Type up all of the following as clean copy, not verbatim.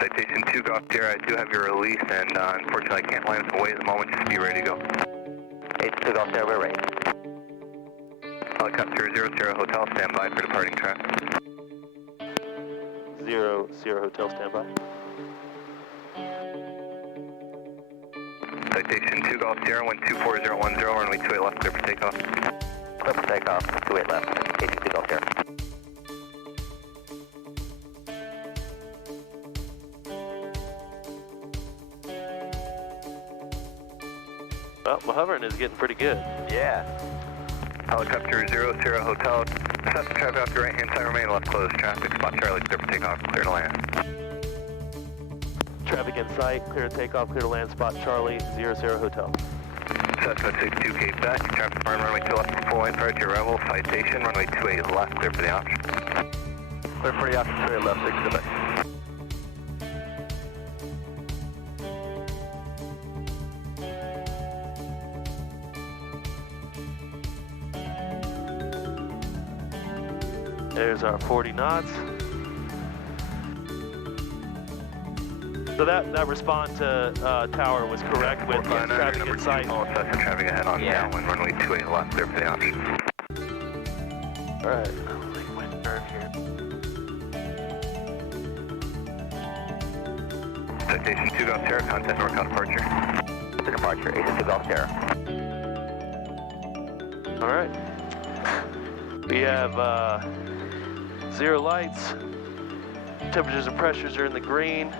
Citation 2 Golf Sierra, I do have your release, and unfortunately I can't land some way at the moment, just be ready to go. 2 Golf Sierra, we're ready. Helicopter 00 Hotel, stand by for departing traffic. 00 Hotel, stand by. Citation 2 Golf Sierra, 124010, runway 28 left, clear for takeoff. Clear for takeoff, 28 left, Citation 2 Golf Sierra. Well, my hovering is getting pretty good. Yeah. Helicopter 00 Hotel, set the traffic off your right hand side, remain left closed, traffic, spot Charlie, clear for takeoff, clear to land. Traffic in sight, clear to takeoff, clear to land, spot Charlie, 00 Hotel. Cessna 62 Cape back, traffic burn runway 2 left for full line prior to your arrival, citation, runway 28 left, clear for the option. Clear for the option, 28 left, 6 Quebec. There's our 40 knots. So that response to tower was correct with traffic in sight. Cessna traffic ahead on downwind, runway 28 left, clear for the option. All right. Wind curve here. Citation 2 Golf Sierra, contact NorCal departure. The departure, 82 Golf Sierra. All right. We have 0 lights. Temperatures and pressures are in the green.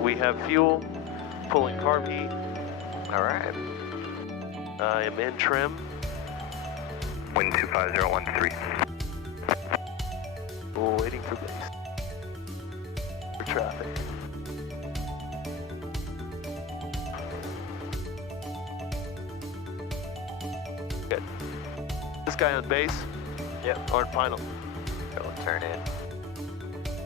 We have fuel, pulling carb heat. All right. I am in trim. Wind 25013. Waiting for base. For traffic. Good. This guy on base? Yep. Hard final. Go turn in.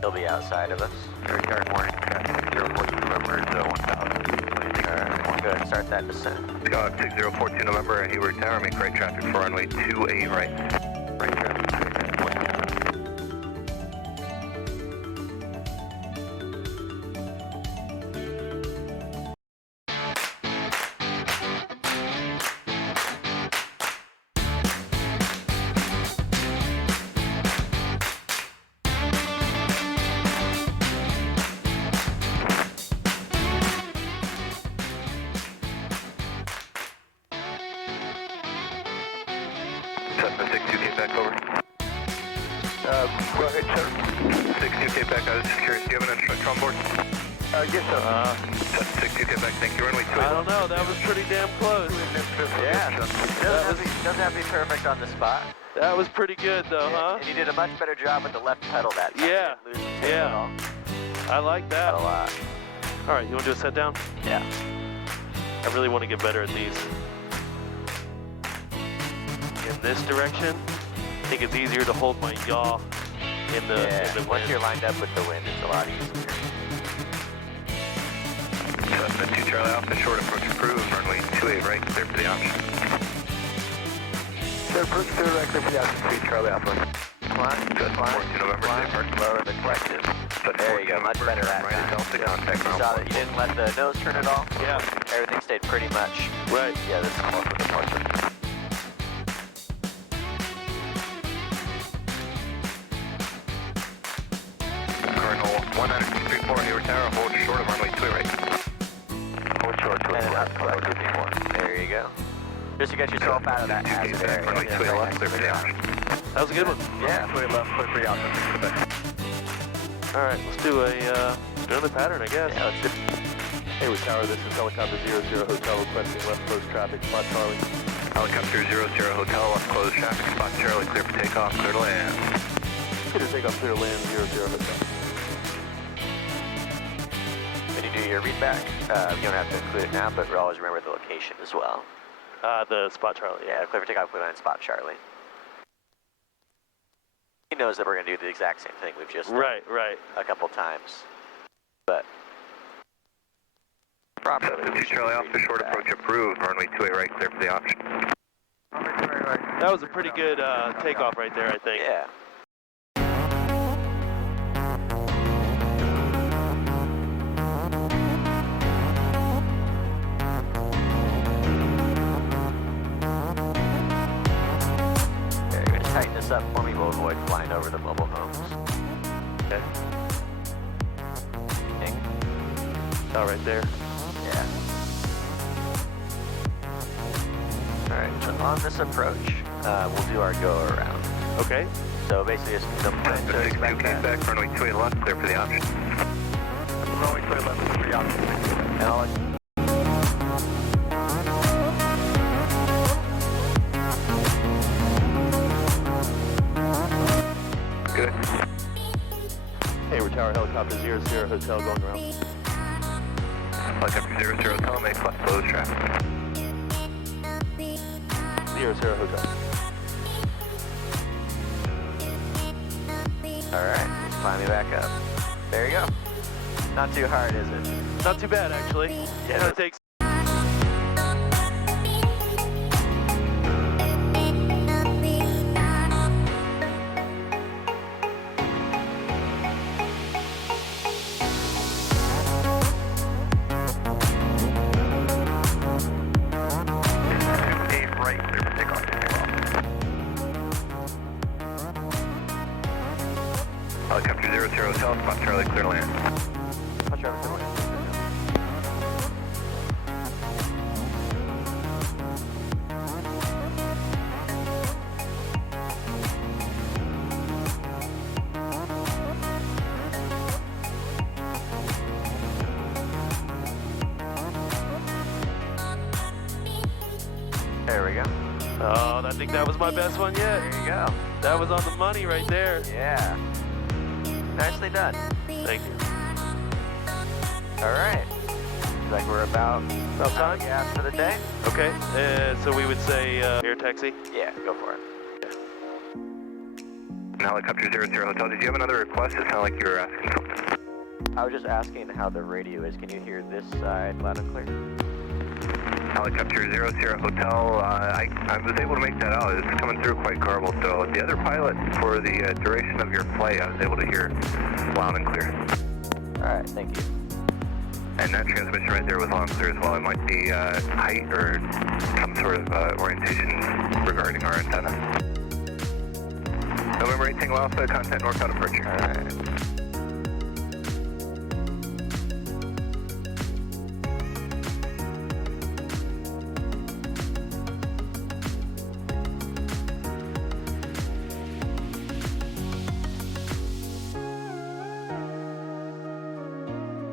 He'll be outside of us. Restart morning, traffic 042 November, 1000. Go ahead and start that descent. Scott 6042 November, Hayward Tower, make right traffic for runway 28 right. Right traffic, 28 right. Cessna 62 Cape back over. Go ahead, sir. 62 Cape back, I was just curious, do you have an instructor on board? Yes, sir. Cessna 62 Cape back, thank you, runway 28. I don't know, that was pretty damn close. Yeah. Doesn't have to be perfect on the spot. That was pretty good though, huh? And you did a much better job with the left pedal that time. Yeah. You didn't lose the tail at all. I like that. A lot. All right, you want to do a set down? Yeah. I really want to get better at these. In this direction, I think it's easier to hold my yaw in the Once wind. you're lined up with the wind, it's a lot easier. Cessna 2 Charlie Alpha, short approach approved, runway 28 right, clear for the option. Short approach to the right, clear for the option, 2 Charlie Alpha. Climb, good climb. 14 November, Climb, safe park. lower the collective. There you go, much better that right, time. Delta contact You saw that you didn't let the nose turn at all? Yeah. Everything stayed pretty much. Right. Yeah, this is more for departure. Cardinal 134 Hayward Tower, hold short of runway 28 right. Hold short to And the up collective before. There you go. Just to get yourself out of that hazard area. Runway 28 left, clear for the option. That was a good one. Yeah. 28 left, clear for the option. All right, let's do another pattern, I guess. Yeah, let's do. Hayward Tower, this is helicopter 00 Hotel requesting left close traffic, spot Charlie. Helicopter 00 Hotel, left closed traffic, spot Charlie, clear for takeoff, clear to land. Clear to takeoff, clear to land, 00 Hotel. When you do your readback, you don't have to include it now, but always remember the location as well. The spot Charlie. Yeah, clear for takeoff, clear land, spot Charlie. He knows that we're going to do the exact same thing we've just done Right. a couple times. But properly. 2 Charlie Alpha, short approach approved, runway 28 right, clear for the option. That was a pretty good takeoff right there, I think. Yeah. Out right there. Yeah. Alright, so on this approach, we'll do our go around. Okay. So basically just the plan to 62 expect came that. back, runway 28 left, clear for the option. Runway 28 left for the option. And I'll Good. Hey, we're Tower Helicopter 00 Hotel going around. Helicopter 00 Hotel, make left close traffic. 00 Hotel. Alright, climb me back up. There you go. Not too hard, is it? Not too bad, actually. Yeah, It takes. Right, clear for takeoff. Helicopter 00 Hotel, spot Charlie, clear to land. I'll try to There we go. Oh, I think that was my best one yet. There you go. That was on the money right there. Yeah. Nicely done. Thank you. Alright. Looks like we're about time? gas for the day. Okay, so we would say air taxi. Yeah, go for it. Helicopter 00 Hotel, did you have another request? It sounded like you were asking something. I was just asking how the radio is. Can you hear this side loud and clear? Helicopter 00 Hotel, I was able to make that out. It's coming through quite garbled, though. The other pilot, for the duration of your flight, I was able to hear loud and clear. Alright, thank you. And that transmission right there was loud and clear as well. It might be height or some sort of orientation regarding our antenna. November 18 Alpha, contact northbound approaching. Alright.